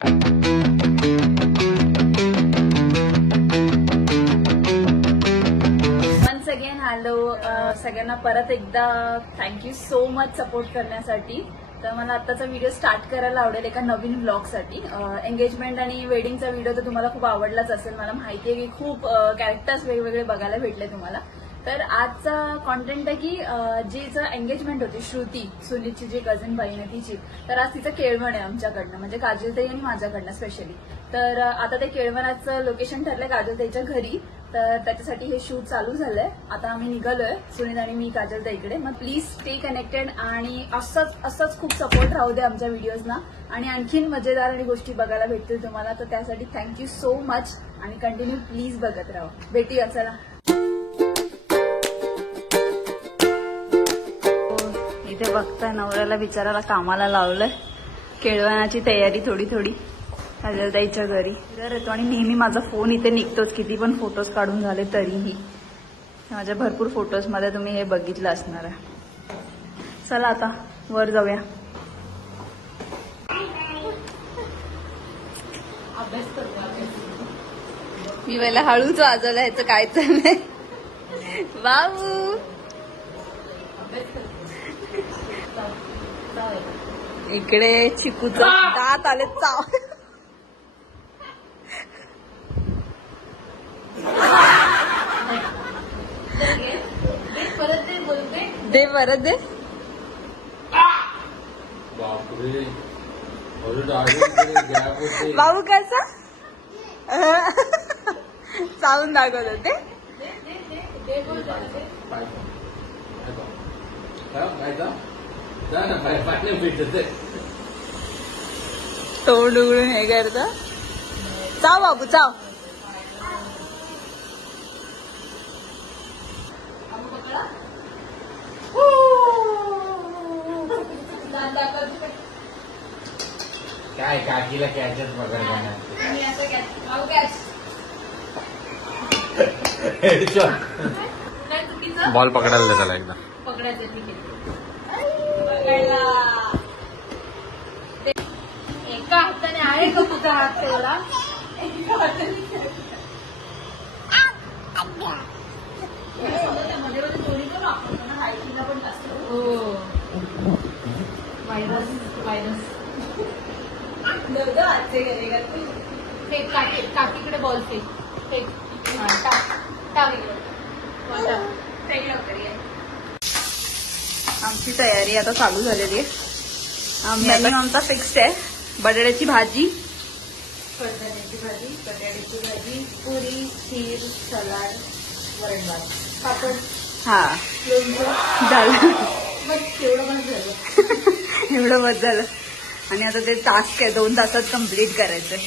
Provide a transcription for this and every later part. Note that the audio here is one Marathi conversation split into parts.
वन्स अगेन हॅलो सगळ्यांना परत एकदा थँक्यू सो मच सपोर्ट करण्यासाठी. तर मला आत्ताचा व्हिडिओ स्टार्ट करायला आवडेल एका नवीन ब्लॉगसाठी. एंगेजमेंट आणि वेडिंगचा व्हिडिओ तर तुम्हाला खूप आवडलाच असेल. मला माहिती आहे की खूप कॅरेक्टर्स वेगवेगळे बघायला भेटले तुम्हाला. तर आजचा कॉन्टेंट आहे की जीचं एंगेजमेंट होती श्रुती, सुनीतची जी कझन बहीण आहे तिची. तर आज तिचं केळवण आहे आमच्याकडनं, म्हणजे काजलताई आणि माझ्याकडनं स्पेशली. तर आता ते केळवणाचं लोकेशन ठरलंय काजलताईच्या घरी. तर त्याच्यासाठी हे शूट चालू झालंय. आता आम्ही निघालोय सुनीत आणि मी काजलताईकडे. मग प्लीज स्टे कनेक्टेड आणि असंच खूप सपोर्ट राहू दे आमच्या व्हिडिओजना. आणि आणखीन मजेदार आणि गोष्टी बघायला भेटतील तुम्हाला. तर त्यासाठी थँक्यू सो मच आणि कंटिन्यू प्लीज बघत राहा. भेटूया चला. इथे बघता नवऱ्याला बिचाराला कामाला लावलंय. केळवणाची तयारी थोडी थोडी काजलताईच्या घरी. घर येतो आणि नेहमी माझा फोन इथे निघतोच, किती पण फोटोज काढून झाले तरीही. माझ्या भरपूर फोटोज मध्ये तुम्ही हे बघितलं असणार आहे. चला आता वर जाऊया. मी पहिला हळूच वाजवलं. ह्याचं काय चाललंय बाबू. इकडे चिकूचा दात आले चाव. दे परत दे. बाबू कसा चावून दाखवत होते. तोंड उघडून हे करता. चाव बाबू चाव. काय काकीला कॅचच पकडणार. बॉल पकडायला दे त्याला एकदा. पकडायचं ठीक आहे. एका हाताने आहे का तुझा हात तेवढा. एका हाताने मध्ये मध्ये दोन्ही पण वापरतो ना. हायटीला पण जास्त. हो व्हायरस आजचे गेले का तू. फेक काकीकडे बॉल फेक. आमची तयारी आता चालू झालेली आहे. मेन्यू आमचा फिक्स्ड आहे. बटाट्याची भाजी, पुरी, खीर, सलाड, वरण भात, पापड. हा झालं. बस एवढं बस झालं. एवढं बस झालं. आणि आता ते टास्क आहे 2 तासात कम्प्लीट करायचंय.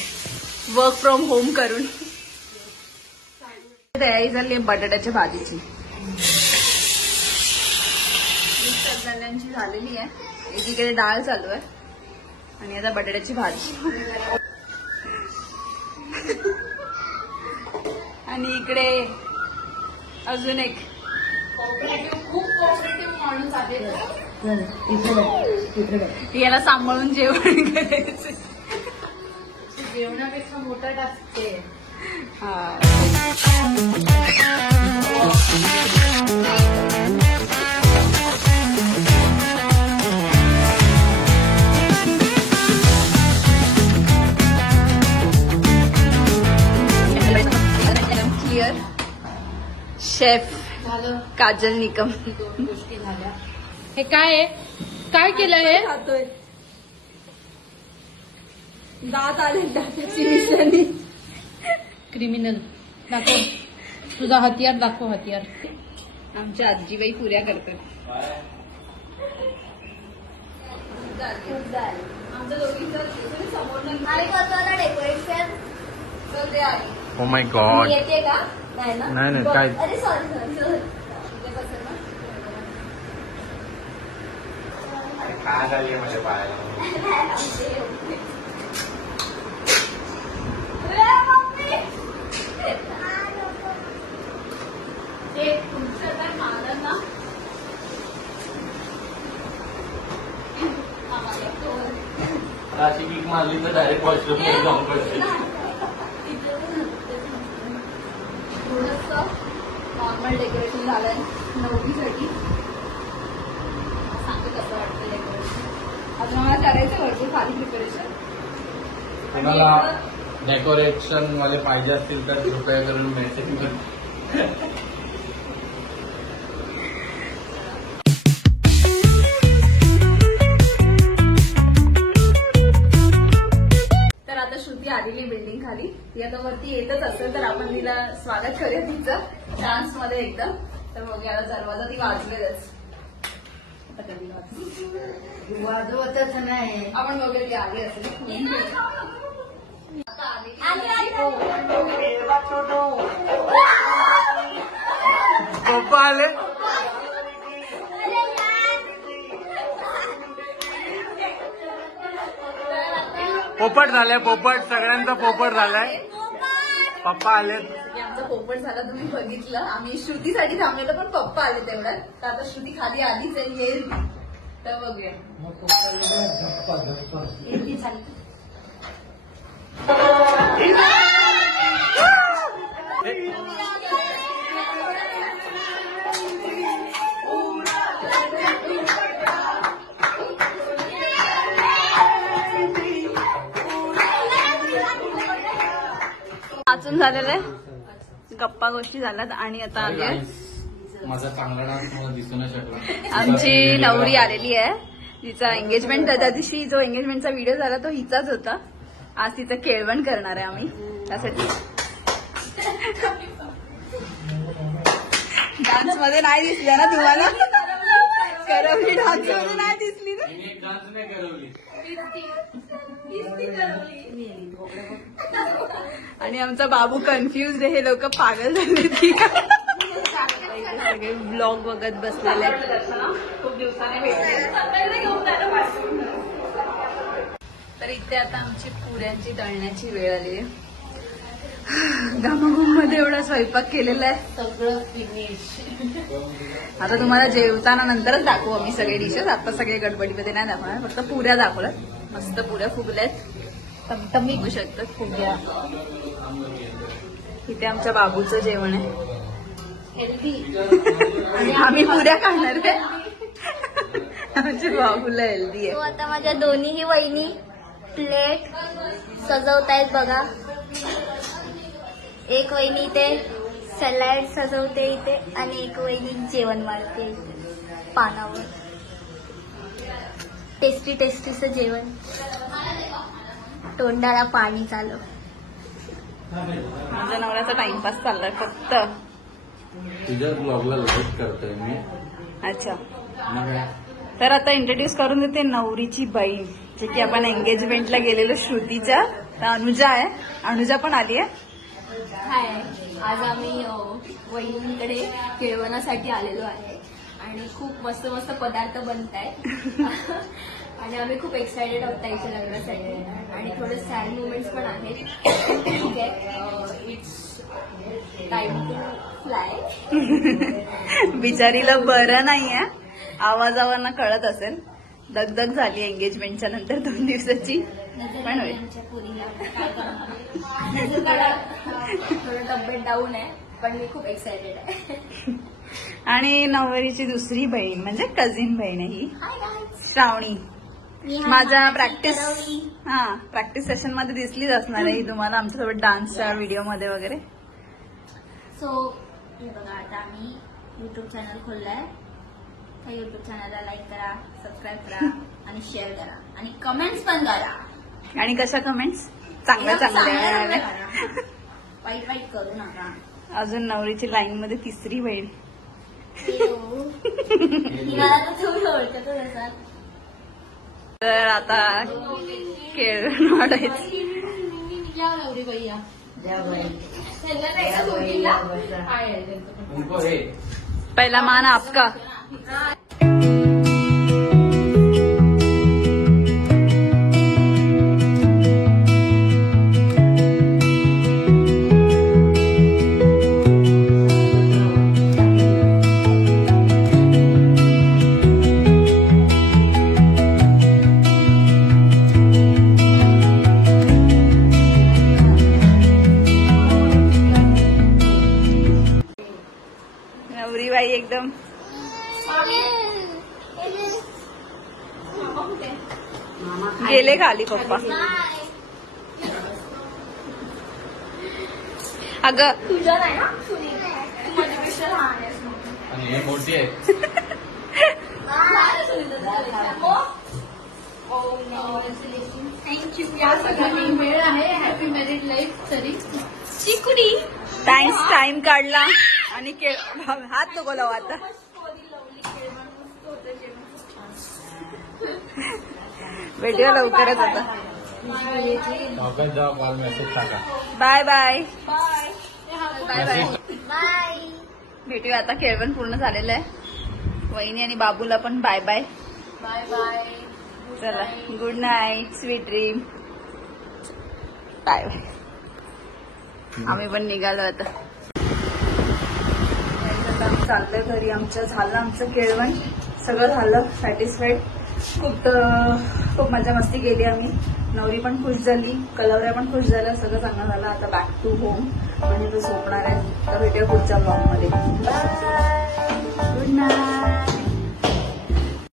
वर्क फ्रॉम होम करून तयारी झाली आहे बटाट्याच्या भाजीची. कडधान्यांची झालेली आहे. एकीकडे डाळ चालू आहे आणि आता बटाट्याची भाजी. आणि इकडे अजून एक खूप कॉपरेटिव्ह माणूस आहे. याला सांभाळून जेवण करायचं. जेवणापेक्षा मोठा टास्क आहे. हा क्लिअर. शेफ काजल निकम. 2 गोष्टी झाल्या. हे काय आहे. काय केलं हे. खातोय. दात आले दाताची मिसळी. क्रिमिनल दाखव तुझा हतियार. दाखव हतियार. आमच्या आजीबाई पुऱ्या करतात. आमच्या दोघींचं समोर डेकोरेशन. Oh my God. येते का. नाही ना. नाही काय. अरे सॉरी. काय झाली माझ्या पायाला. अशी किक मारली तर डायरेक्ट वॉशरूम जाऊन बसते. थोडंसं नॉर्मल डेकोरेशन झालंय नवरीसाठी. सांगते कसं वाटतं डेकोरेशन. अजून मला करायचं भरपूर खाली प्रिपरेशन. कोणाला डेकोरेशन वाले पाहिजे असतील तर कृपया करून मेसेज कर. तर आता श्रुती आलेली बिल्डिंग खाली. ती आता वरती येतच असेल तर आपण तिला स्वागत करूया तिचं डान्स मध्ये एकदम. तर बघूया आता दरवाजा ती वाजवेलच. आता कधी वाजवतच नाही. आपण बघूया ती आली असेल. आता पप्पा आले. पोपट झालाय. पोपट सगळ्यांचा पोपट झालाय. पप्पा आले. आमचा पोपट झाला तुम्ही बघितलं. आम्ही श्रुतीसाठी थांबलेलो पण पप्पा आले तेवढ्यात. तर आता श्रुती खाली आलीच आहे, येईल तर बघूया. वाचून झालेलं आहे. गप्पा गोष्टी झाल्यात आणि आता आली आहे माझा चांगला डान्स मला दिसू नाही शकला. आमची नवरी आलेली आहे. तिचा एंगेजमेंट त्या दिवशी जो एंगेजमेंटचा व्हिडिओ झाला तो हिचाच होता. आज तिचं केळवण करणार आहे आम्ही त्यासाठी. डान्स मध्ये नाही दिसल्या ना तुम्हाला. करवली डान्स मध्ये नाही दिसली ना. मी एक डान्स नाही करवली. आणि आमचा बाबू कन्फ्युज आहे. हे लोक पागल झाले की सगळे ब्लॉग बघत बसलेले आहेत. खूप दिवसाने भेटले. तर इथे आता आमची पुऱ्यांची तळण्याची वेळ आली आहे. घामाघूम मध्ये एवढा स्वयंपाक केलेला आहे. सगळं फिनिश. आता तुम्हाला जेवताना नंतरच दाखवू आम्ही सगळे डिशेस. आता सगळे गडबडीमध्ये नाही दाखवणार. फक्त पुऱ्या दाखवल्यात. मस्त पुऱ्या फुगल्यात. टमटमी बघू शकतात. फुग्या. इथे आमच्या बाबूचं जेवण आहे. हेल्दी. आणि आम्ही पुऱ्या खाणार आहे. आमच्या बाबूला हेल्दी तो आहे. आता माझ्या दोन्हीही वहिनी प्लेट सजवतायत बघा. एक वहिनी इथे सॅलड सजवते इथे आणि एक वहिनी जेवण मारते इथे पानावर. टेस्टी टेस्टीचं जेवण. तोंडाला पाणी चालू. माझ्या नवऱ्याचा टाइमपास चाललाय फक्त. तुझ्या ब्लॉगला लाईक करतोय मी. अच्छा. मग काय? तर आता इंट्रोड्यूस करून देते नवरीची बहीण. जे की आपण एंगेजमेंटला गेलेलो श्रुतीच्या. तर अनुजा आहे. अनुजा पण आली आहे. हाय, आज आम्ही वहिनींकडे केळवणासाठी आलेलो आहे आणि खूप मस्त मस्त पदार्थ बनत आहेत. आणि आम्ही खूप एक्सायटेड आहोत ताईच्या लग्नासाठी. आणि थोडे सॅड मुमेंट्स पण आहेत. ठीक आहे, इट्स टाइम टू फ्लाय. बिचारीला बरं नाहीये. आवाजावरनं कळत असेल. दगदग झाली एंगेजमेंटच्या नंतर 2 दिवसाची. पण होईल. आमच्या पुरीला काय करणार. थोडं तब्येत डाऊन आहे पण मी खूप एक्सायटेड आहे. आणि नवरीची दुसरी बहीण म्हणजे कझिन बहीण आहे ही, हाय गाईज. श्रावणी. मी माझ्या प्रॅक्टिस सेशन मध्ये दिसलीच असणार आहे ही तुम्हाला आमच्यासोबत डान्सच्या व्हिडिओ मध्ये वगैरे. सो हे बघा, आता आम्ही युट्यूब चॅनल खोललाय. त्या युट्यूब चॅनलला लाईक करा, सबस्क्राईब करा आणि शेअर करा आणि कमेंट्स पण करा. आणि कशा कमेंट्स चांगल्या चांगल्या. वाईट वाईट करू नका. अजून नवरीची लाईन मध्ये तिसरी बहीण. मला तर तुम्ही ओळखतच असाल. तर आता केळवण वाढायचं. नवरी भैया. उनको हे पहिला मान आपका. खाली पप्पा. अगं तुझ्या नाही ना सुनील तू माझ्यापेक्षा लहान आहेस म्हणून. आणि हे मोठी आहे. थँक्यू या सगळ्यांनी वेळ आहे. Happy married life. तरी चिकुडी टाइम काढला आणि हात नको लावू आता. भेटूया लवकरच आता. ऑफिस जाऊ कॉल मेसेज टाका. Bye bye. Bye bye bye. Bye. भेटूया आता. खेळवण पूर्ण झालेलं आहे. वहिनी आणि बाबूला पण बाय बाय. Bye bye. चला good night. Sweet dream. Bye bye. आम्ही पण निघालो आता. आम्ही चाललोय घरी. झालं आमचं केळवण. सगळं झालं. सॅटिस्फाईड. खूप मजा मस्ती केली आम्ही. नवरी पण खुश झाली. कलवऱ्या पण खुश झाल्या. सगळं चांगलं झालं. आता बॅक टू होम. म्हणजे तो झोपणार आहे. तर भेटूया पुढच्या ब्लॉग मध्ये.